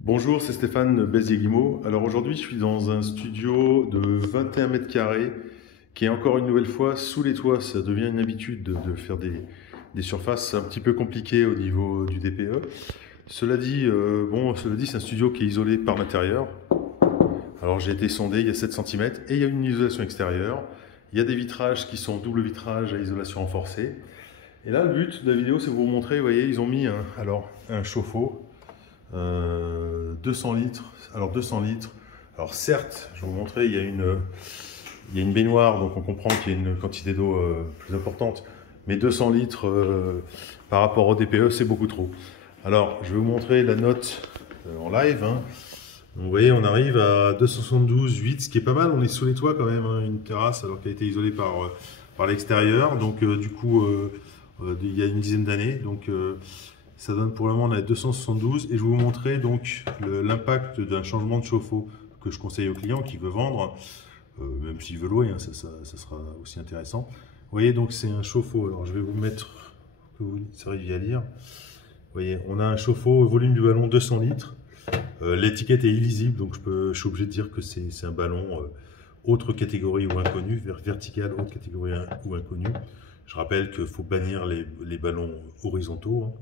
Bonjour, c'est Stéphane Bézier-Guimau. Alors aujourd'hui, je suis dans un studio de 21 mètres carrés qui est encore une nouvelle fois sous les toits. Ça devient une habitude de faire des surfaces un petit peu compliquées au niveau du DPE. Cela dit, c'est un studio qui est isolé par l'intérieur. Alors j'ai été sondé, il y a 7 cm et il y a une isolation extérieure. Il y a des vitrages qui sont double vitrage à isolation renforcée. Et là, le but de la vidéo, c'est de vous montrer, vous voyez, ils ont mis un chauffe-eau 200 litres. Alors 200 litres. Alors certes, je vais vous montrer, il y a une baignoire, donc on comprend qu'il y a une quantité d'eau plus importante. Mais 200 litres par rapport au DPE, c'est beaucoup trop. Alors, je vais vous montrer la note en live. Donc, vous voyez, on arrive à 272,8, ce qui est pas mal. On est sous les toits quand même, une terrasse, alors qu'elle a été isolée par l'extérieur. Donc, il y a une dizaine d'années. Donc, ça donne pour le moment, on est à 272. Et je vais vous montrer donc l'impact d'un changement de chauffe-eau que je conseille au client qui veut vendre, même s'il veut louer, ça sera aussi intéressant. Vous voyez, donc c'est un chauffe-eau. Alors, je vais vous mettre, que vous arriviez à lire. Vous voyez, on a un chauffe-eau, volume du ballon 200 litres. L'étiquette est illisible, donc je suis obligé de dire que c'est un ballon autre catégorie ou inconnu, vertical, autre catégorie ou inconnu. Je rappelle qu'il faut bannir les ballons horizontaux.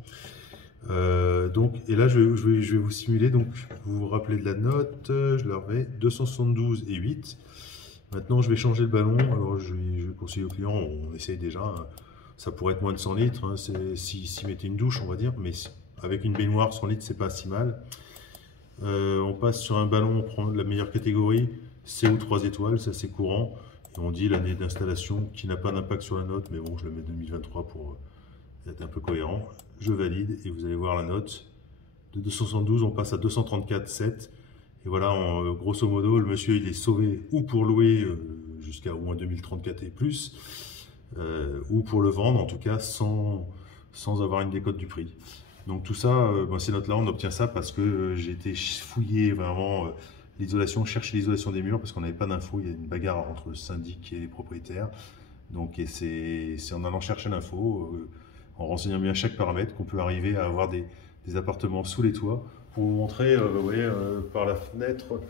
Et là, je vais vous simuler. Donc, vous vous rappelez de la note, je la remets 272,8. Maintenant, je vais changer le ballon. Alors, je vais conseiller au client, on essaye déjà. Ça pourrait être moins de 100 litres, s'il mettait une douche, on va dire. Mais avec une baignoire, 100 litres, c'est pas si mal. On passe sur un ballon, on prend la meilleure catégorie, CO 3 étoiles, c'est assez courant. Et on dit l'année d'installation qui n'a pas d'impact sur la note, mais bon, je le mets 2023 pour être un peu cohérent. Je valide et vous allez voir la note. De 272, on passe à 234,7. Et voilà, grosso modo, le monsieur il est sauvé ou pour louer jusqu'à au moins 2034 et plus, ou pour le vendre, en tout cas sans avoir une décote du prix. Donc tout ça, ces notes-là, on obtient ça parce que j'ai été fouiller vraiment l'isolation, chercher l'isolation des murs parce qu'on n'avait pas d'infos. Il y a une bagarre entre le syndic et les propriétaires. Donc c'est en allant chercher l'info, en renseignant bien chaque paramètre, qu'on peut arriver à avoir des appartements sous les toits. Pour vous montrer, vous voyez, par la fenêtre,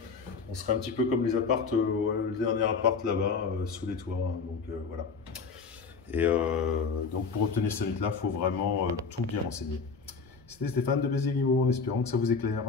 on serait un petit peu comme les appartes, le dernier appart là-bas, sous les toits. Donc voilà. Et donc pour obtenir ces notes-là, il faut vraiment tout bien renseigner. C'était Stéphane de Bézier-Guimau en espérant que ça vous éclaire.